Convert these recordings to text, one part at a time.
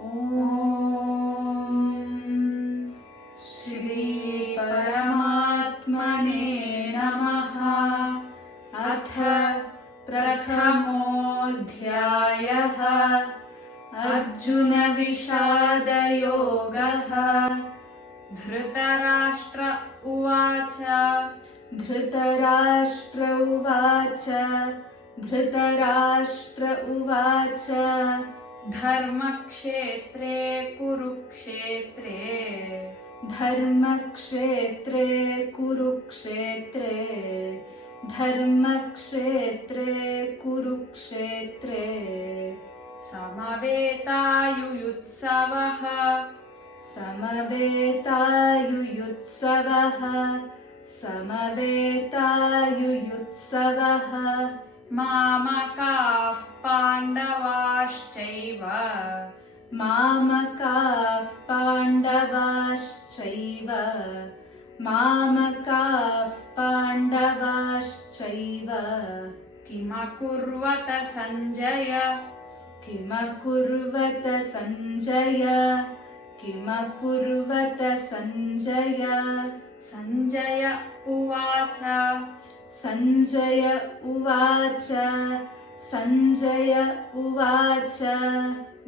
ॐ श्री परमात्मने नमः। अथ प्रथमोऽध्यायः। अर्जुनविषादयोगः। धृतराष्ट्र उवाच धृतराष्ट्र उवाच धर्मक्षेत्रे कुरुक्षेत्रे समवेतायुयुत्सवः मामकाः पाण्डवाश्चैव किमकुर्वत सञ्जय। सञ्जय उवाच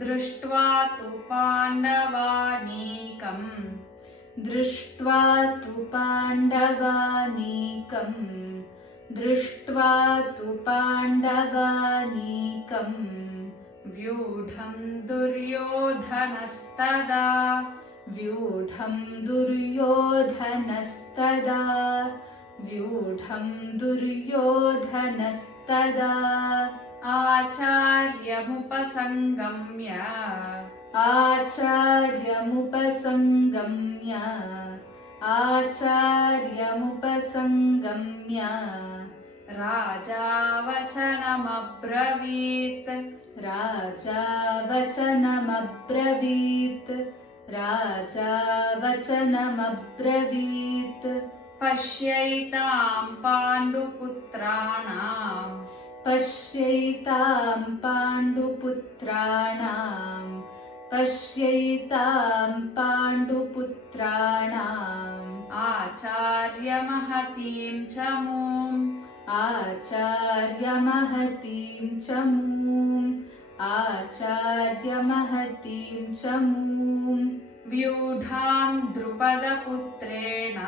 दृष्ट्वा तु पाण्डवानीकम् व्यूढं दुर्योधनस्तदा आचार्यमुपसंगम्य राजा वचनमब्रवीत् पश्यैतां पाण्डुपुत्राणाम् आचार्यमहतीं च मूम् व्यूढां द्रुपदपुत्रेण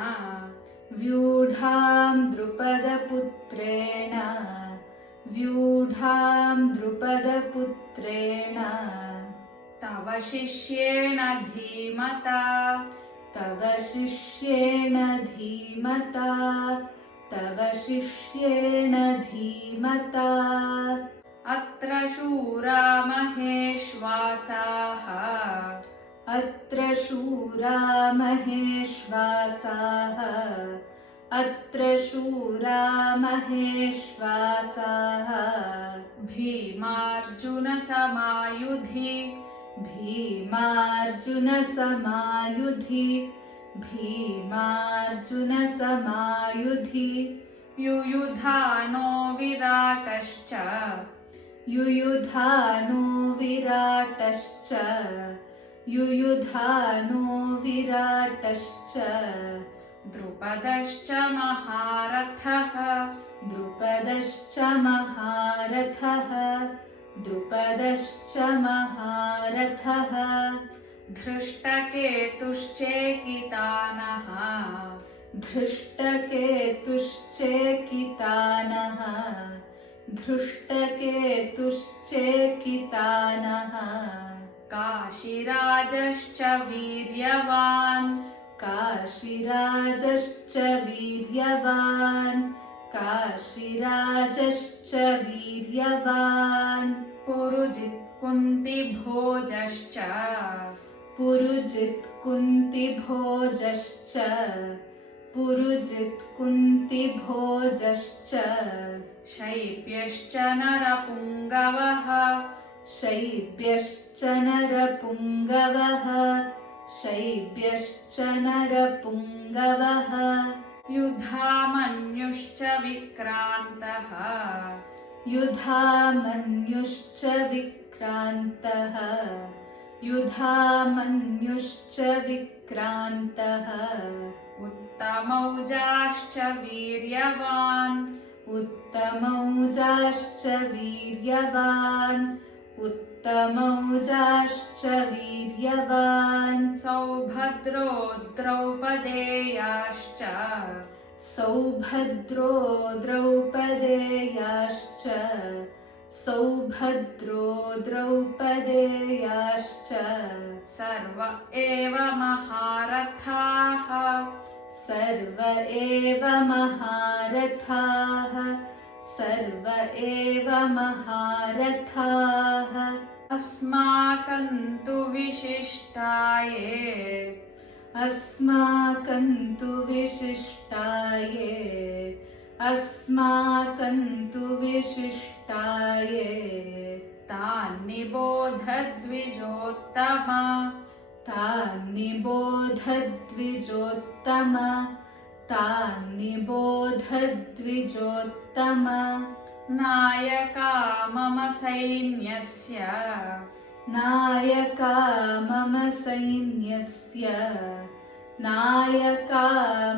तव शिष्येण धीमता अत्र शूरा महेश्वासाः भीमार्जुनसमायुधि युयुधानो विराटश्च द्रुपदश्च महारथः धृष्टकेतुश्चेकितानः काशीराजश्च वीर्यवान् पुरुजित् कुन्तिभोजश्च शैब्यश्च नरपुङ्गवः युधामन्युश्च विक्रान्तः युधामन्युश्च विक्रान्तः उत्तमौजाश्च वीर्यवान् उत्तमौजाश्च वीर्यवान् उत्तमौजाश्च वीर्यवान् सौभद्रो द्रौपदेयाश्च सौभद्रो द्रौपदेयाश्च सौभद्रो द्रौपदेयाश्च सर्व एव महारथाः सर्व एव महारथाः सर्व एव महारथाः अस्माकं तु विशिष्टाये अस्माकं तु विशिष्टाये अस्माकं तु विशिष्टाये तान्निबोध द्विजोत्तम तान्निबोध द्विजोत्तम तान्निबोध द्विजोत्तम नायका मम सैन्यस्य नायका मम सैन्यस्य नायका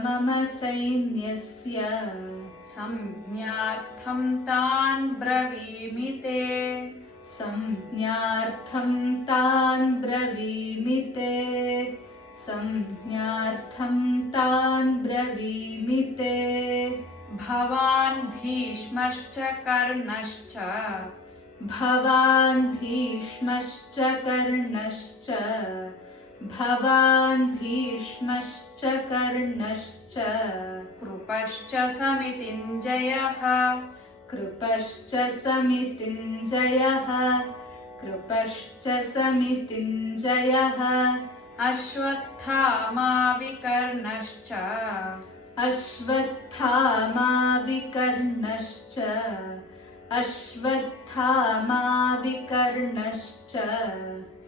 मम सैन्यस्य संज्ञार्थं तान् ब्रवीमि ते संज्ञार्थं तान् ब्रवीमि ते संज्ञार्थं तान् ब्रवीमि ते भवान् भीष्मश्च कर्णश्च भवान् भीष्मश्च कर्णश्च भवान् भीष्मश्च कर्णश्च कृपश्च समितिञ्जयः कृपश्च समितिञ्जयः कृपश्च समितिञ्जयः अश्वत्थामा विकर्णश्च अश्वत्थामा विकर्णश्च अश्वत्थामा विकर्णश्च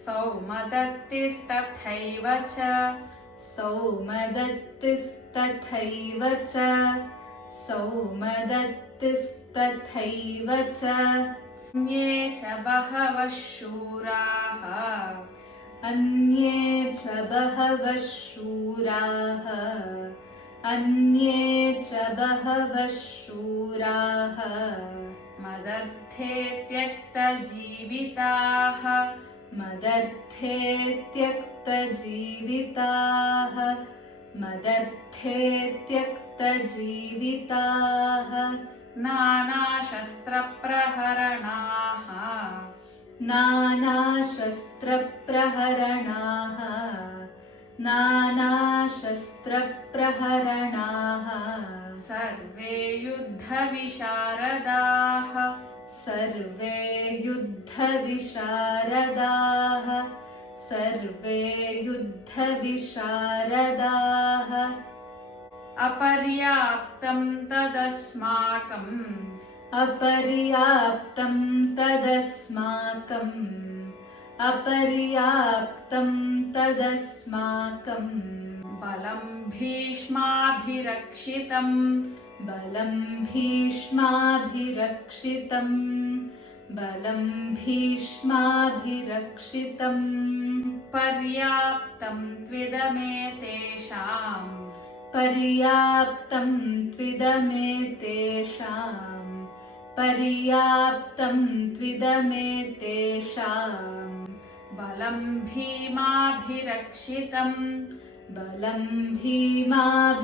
सौमदत्तिस्तथैव च सौमदत्तिस्तथैव च सौमदत्तिस्तथैव च अन्ये च बहवः शूराः अन्ये च बहवः शूराः अन्ये च बहवः शूराः मदर्थे त्यक्तजीविताः मदर्थे त्यक्तजीविताः मदर्थे त्यक्तजीविताः नानाशस्त्रप्रहरणाः नानाशस्त्रप्रहरणाः नानाशस्त्रप्रहरणाः सर्वे युद्धविशारदाः सर्वे युद्धविशारदाः सर्वे युद्धविशारदाः अपर्याप्तं तदस्माकम् अपर्याप्तं तदस्माकम् अपर्याप्तं तदस्माकं बलं भीष्माभिरक्षितम् बलं भीष्माभिरक्षितम् बलं भीष्माभिरक्षितम् पर्याप्तं त्विदमेतेषाम् पर्याप्तं त्विदमेतेषाम् पर्याप्तं त्विदमेतेषाम् बलं भीमाभिरक्षितम् बलं भीमाभिरक्षितम्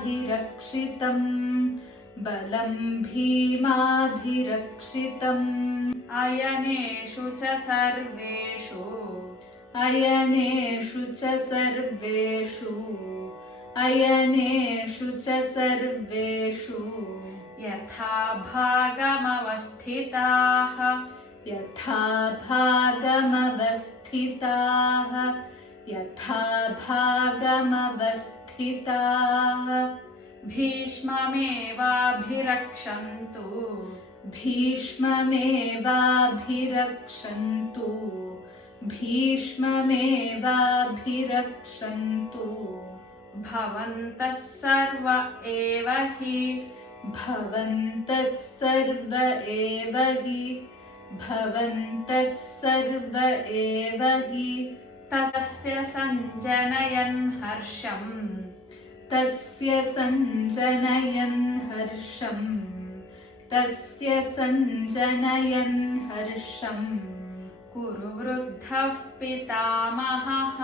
बलं भीमाभिरक्षितम् अयनेषु च सर्वेषु अयनेषु च सर्वेषु अयनेषु च सर्वेषु यथा भागमवस्थिताः यथा भागमवस्थिताः यथा भागमवस्थिताः भीष्ममेवाभिरक्षन्तु भीष्ममेवाभिरक्षन्तु भीष्ममेवाभिरक्षन्तु भवन्तः सर्व एव हि भवन्तः सर्व एव हि भवन्तः सर्व एव हि तस्य सञ्जनयन् हर्षम् तस्य सञ्जनयन् हर्षम् तस्य सञ्जनयन् हर्षम् कुरु वृद्धः पितामहः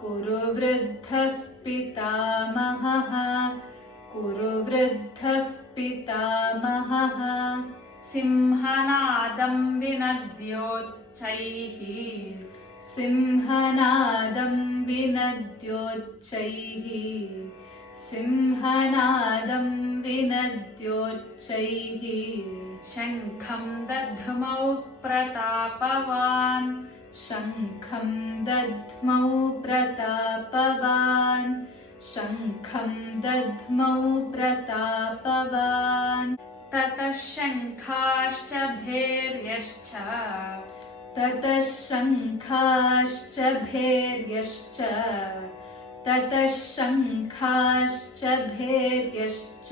कुरु वृद्धः पितामहः कुरु वृद्धः पितामहः सिंहनादं विनद्योच्चैः सिंहनादं विनद्योच्चैः सिंहनादं विनद्योच्चैः शङ्खं दध्मौ प्रतापवान् शङ्खं दध्मौ प्रतापवान् शङ्खं दध्मौ प्रतापवान् ततः शङ्खाश्च भैर्यश्च ततः शङ्खाश्च भैर्यश्च ततः शङ्खाश्च भैर्यश्च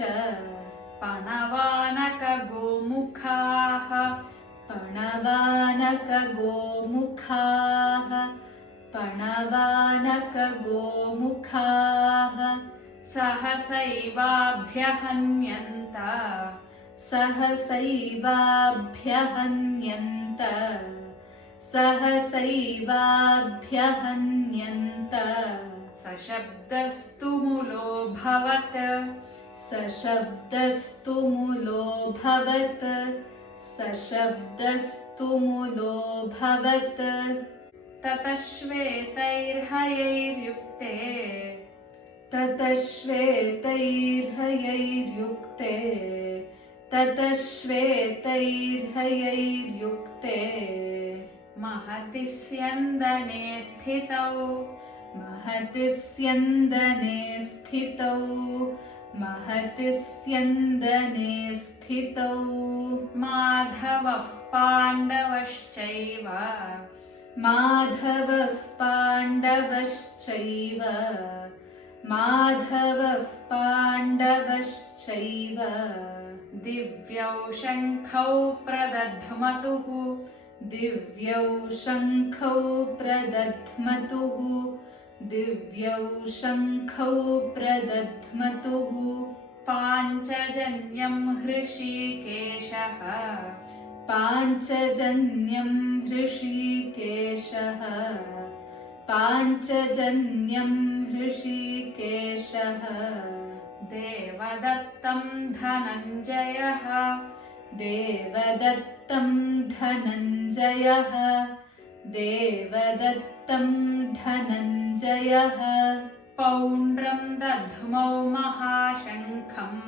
पणवानकगोमुखाः पणवानकगोमुखाः पणवानकगोमुखाः सहसैवाभ्यहन्यन्त सहसैवाभ्यहन्यन्त सहसैवाभ्यहन्यन्त सशब्दस्तु मूलोऽभवत् सशब्दस्तु मूलोऽभवत् सशब्दस्तु मूलोऽभवत् ततः श्वेतैर्हयैर्युक्ते ततः श्वेतैर्हयैर्युक्ते ततः श्वेतैर्हयैर्युक्ते महति स्यन्दने स्थितौ महति स्यन्दने स्थितौ महति स्यन्दने स्थितौ माधवः पाण्डवश्चैव माधवः पाण्डवश्चैव माधवः पाण्डवश्चैव दिव्यौ शङ्खौ प्रदध्मतुः दिव्यौ शङ्खौ प्रदध्मतुः दिव्यौ शङ्खौ प्रदध्मतुः पाञ्चजन्यं हृषीकेशः पाञ्चजन्यं हृषीकेशः पाञ्चजन्यं हृषीकेशः देवदत्तं धनञ्जयः देवदत्तं धनञ्जयः देवदत्तं धनञ्जयः पौण्ड्रं दध्मौ महाशङ्खम्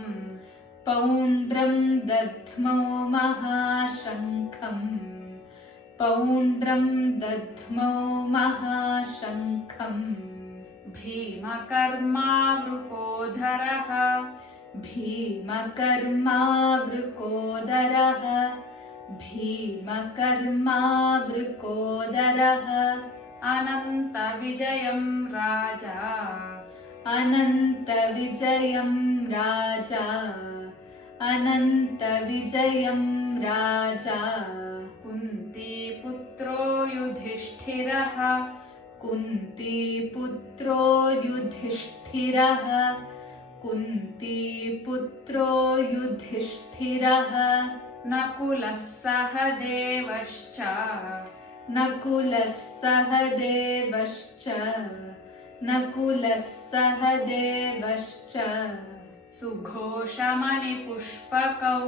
पौण्ड्रं दध्मौ महाशङ्खम् पौण्ड्रं दध्मौ महाशङ्खम् भीमकर्मावृकोधरः भीमकर्मावृकोदरः भीमकर्मावृकोदरः अनन्तविजयं राजा अनन्तविजयं राजा अनन्तविजयं राजा कुन्तीपुत्रो युधिष्ठिरः कुन्तीपुत्रो युधिष्ठिरः कुन्तीपुत्रो युधिष्ठिरः नकुलः सहदेवश्च नकुलः सहदेवश्च नकुलः सहदेवश्च सुघोषमणिपुष्पकौ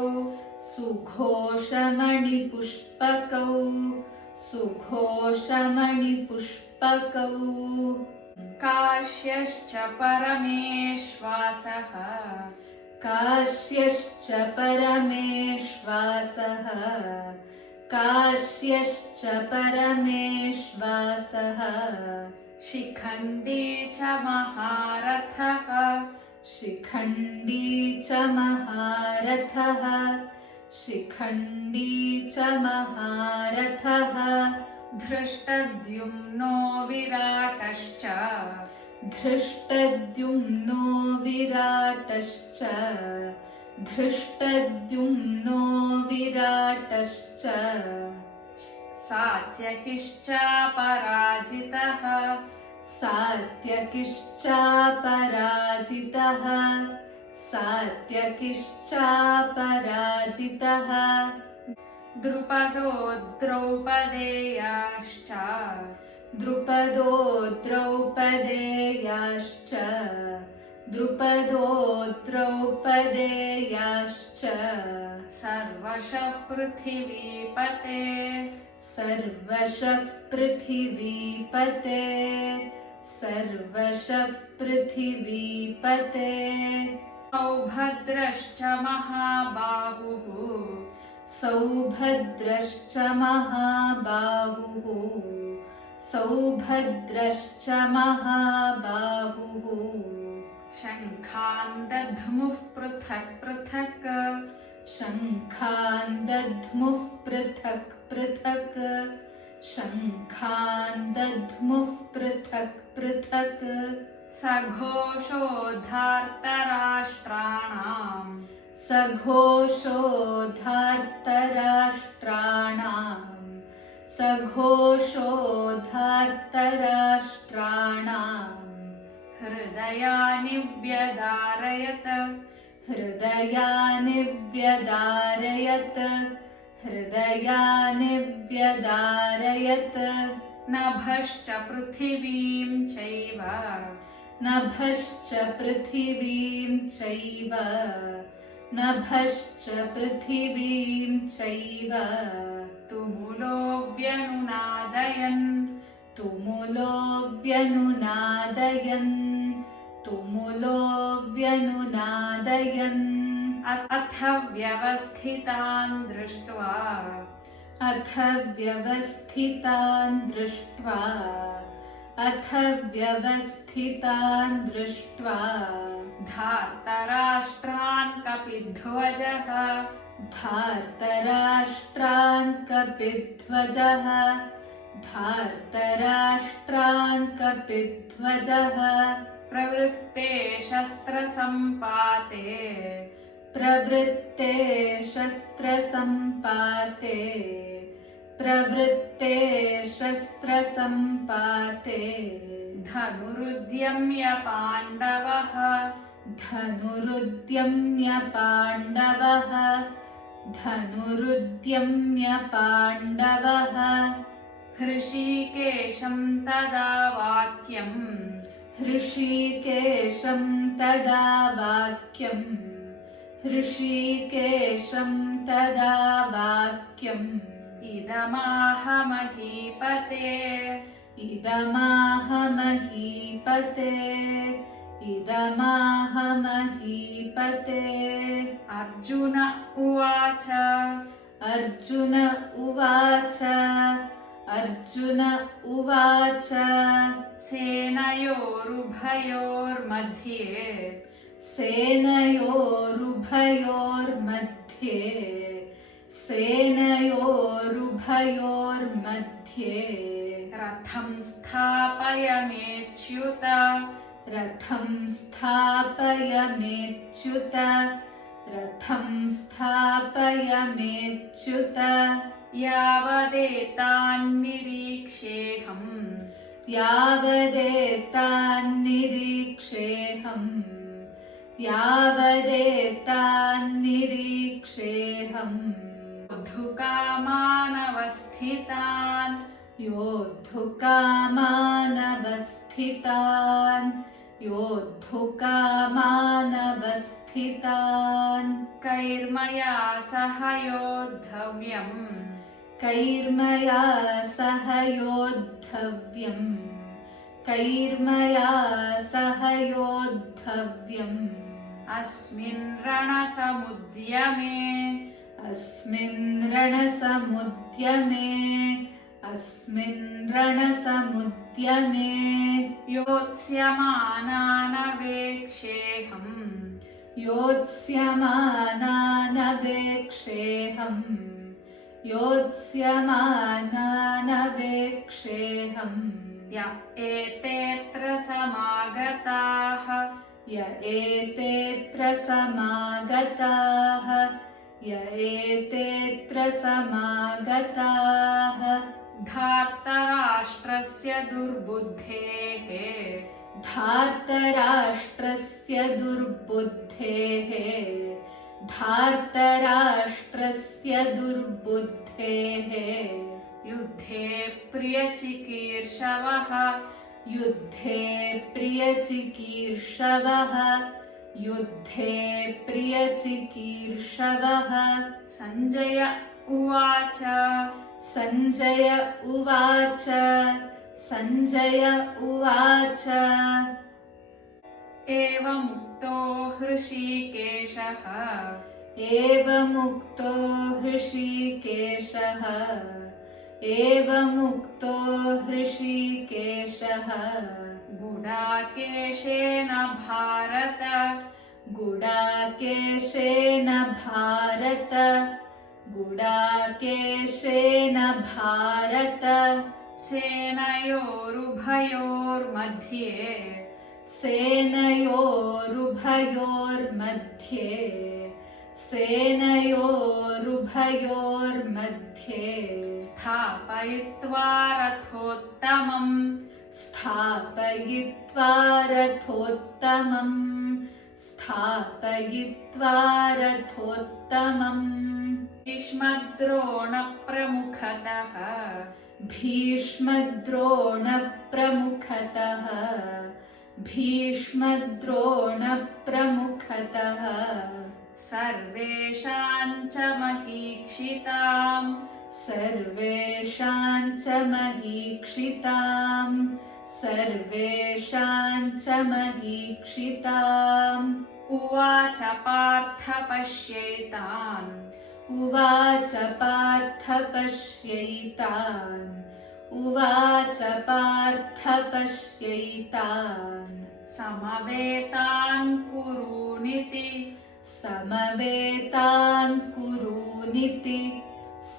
सुघोषमणिपुष्पकौ सुघोषमणिपुष्पकौ काश्यश्च परमेश्वासः काश्यश्च परमेश्वासः काश्यश्च परमेश्वासः शिखण्डी च महारथः शिखण्डी च महारथः शिखण्डी च महारथः धृष्टद्युम्नो विराटश्च धृष्टद्युम्नो विराटश्च धृष्टद्युम्नो विराटश्च सात्यकिश्चापराजितः सात्यकिश्चापराजितः सात्यकिश्चापराजितः द्रुपदो द्रौपदेयाश्च द्रुपदो द्रौपदेयाश्च द्रुपदो द्रौपदेयाश्च सर्वशः पृथिवीपते सर्वशः पृथिवीपते सर्वशः पृथिवीपते सौभद्रश्च महाबाहुः सौभद्रश्च महाबाहुः सौभद्रश्च महाबाहुः शङ्खान् दध्मुः पृथक् पृथक् शङ्खान् दध्मुः पृथक् पृथक् शङ्खान् दध्मुः पृथक् पृथक् सघोषोद्धार्तराष्ट्राणाम् सघोषोद्धार्तराष्ट्राणाम् सघोषोद्धार्तराष्ट्राणाम् हृदयानि व्यदारयत् हृदयानि व्यदारयत् हृदयानि व्यदारयत् नभश्च पृथिवीं चैव नभश्च पृथिवीं चैव नभश्च पृथिवीं चैव तुमुलो व्यनुनादयन् तुमुलो व्यनुनादयन् तुमुलो व्यनुनादयन् अथ व्यवस्थितान् दृष्ट्वा अथ व्यवस्थितान् दृष्ट्वा अथ व्यवस्थितान् दृष्ट्वा धार्तराष्ट्रान् कपिध्वजः धार्तराष्ट्रान् कपिध्वजः धार्तराष्ट्रान् कपिध्वजः प्रवृत्ते शस्त्रसम्पाते प्रवृत्ते शस्त्रसम्पाते प्रवृत्ते शस्त्रसम्पाते धनुरुद्यम्य पाण्डवः धनुरुद्यम्य पाण्डवः धनुरुद्यम्य पाण्डवः हृषीकेशं तदा वाक्यम् हृषीकेशं तदा वाक्यम् हृषीकेशं तदा वाक्यम् इदमाह महीपते इदमाह महीपते इदमाह महीपते अर्जुन उवाच अर्जुन उवाच अर्जुन उवाच सेनयोरुभयोर्मध्ये सेनयोरुभयोर्मध्ये सेनयोरुभयोर्मध्ये रथं स्थापयमेच्युत रथं स्थापयमेच्युत रथं स्थापयमेच्युत यावदेतान्निरीक्षेऽहम् यावदेतान्निरीक्षेऽहम् यावदेतान्निरीक्षेऽहम् योद्धुकामानवस्थितान् योद्धुकामानवस्थितान् योद्धुकामानवस्थितान् कैर्मया सह योद्धव्यम् कैर्मया सह योद्धव्यम् कैर्मया सह योद्धव्यम् अस्मिन् रणसमुद्यमे अस्मिन् रणसमुद्यमे अस्मिन् रणसमुद्यमे योत्स्यमानानवेक्षेऽहम् योत्स्यमानानवेक्षेऽहम् योत्स्यमानानवेक्षेऽहम् य एतेऽत्र समागताः य एतेऽत्र समागताः य एतेऽत्र समागताः धार्तराष्ट्रस्य दुर्बुद्धेः धार्तराष्ट्रस्य दुर्बुद्धेः धार्तराष्ट्रस्य दुर्बुद्धेः युद्धे प्रियचिकीर्षवः युद्धे प्रियचिकीर्षवः युद्धे प्रियचिकीर्षवः सञ्जय उवाच सञ्जय उवाच सञ्जय उवाच एवमुक्तो हृषीकेशः एवमुक्तो हृषीकेशः एवमुक्तो हृषीकेशः गुडाकेशेन भारत गुडाकेशेन भारत गुडाकेशेन भारत सेनयोरुभयोर्मध्ये सेनयोरुभयोर्मध्ये सेनयोरुभयोर्मध्ये स्थापयित्वा रथोत्तमम् स्थापयित्वा रथोत्तमम् स्थापयित्वा रथोत्तमम् भीष्मद्रोणप्रमुखतः भीष्मद्रोणप्रमुखतः भीष्मद्रोणप्रमुखतः सर्वेषां च महीक्षिताम् सर्वेषां च महीक्षिताम् सर्वेषां च महीक्षिताम् उवाच पार्थ पश्यैतान् उवाच पार्थ पश्यैतान् उवाच पार्थ पश्यैतान् समवेतान् कुरूनिति समवेतान् कुरूनिति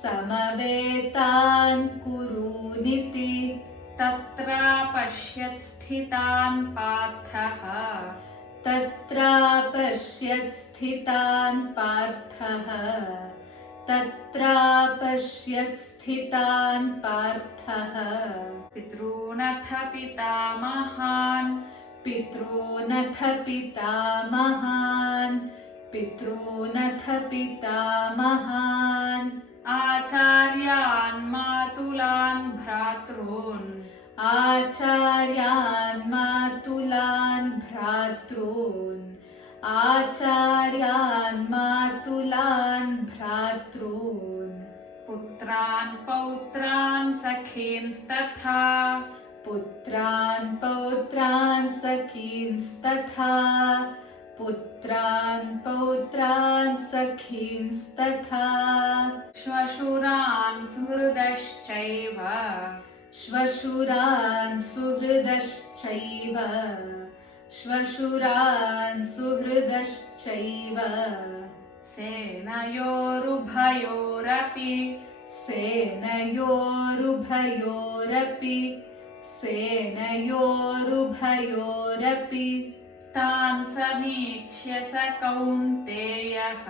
समवेतान् कुरूनिति तत्र पश्यत् स्थितान् पार्थः तत्रापश्यत् स्थितान् पार्थः तत्रापश्यत् स्थितान् पार्थः पितॄनथ पितामहान् पितॄनथ पितामहान् पितॄनथ पितामहान् आचार्यान् मातुलान् भ्रातॄन् आचार्यान् मातुलान् भ्रातॄन् आचार्यान् मातुलान् भ्रातॄन् पुत्रान् पौत्रान् सखींस्तथा पुत्रान् पौत्रान् सखींस्तथा पुत्रान् पौत्रान् सखींस्तथा श्वशुरान् सुहृदश्चैव श्वशुरान् सुहृदश्चैव श्वशुरान् सुहृदश्चैव सेनयोरुभयोरपि सेनयोरुभयोरपि सेनयोरुभयोरपि तान् समीक्ष्य स कौन्तेयः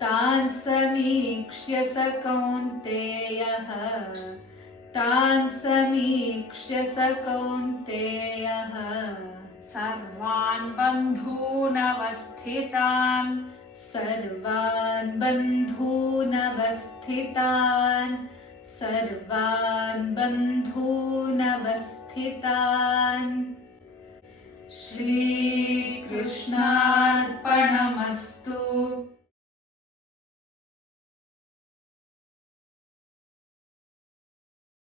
तान् समीक्ष्य स कौन्तेयः तान् समीक्ष्य स कौन्तेयः सर्वान् बन्धूनवस्थितान् सर्वान् बन्धूनवस्थितान् सर्वान् बन्धूनवस्थितान् श्रीकृष्णार्पणमस्तु।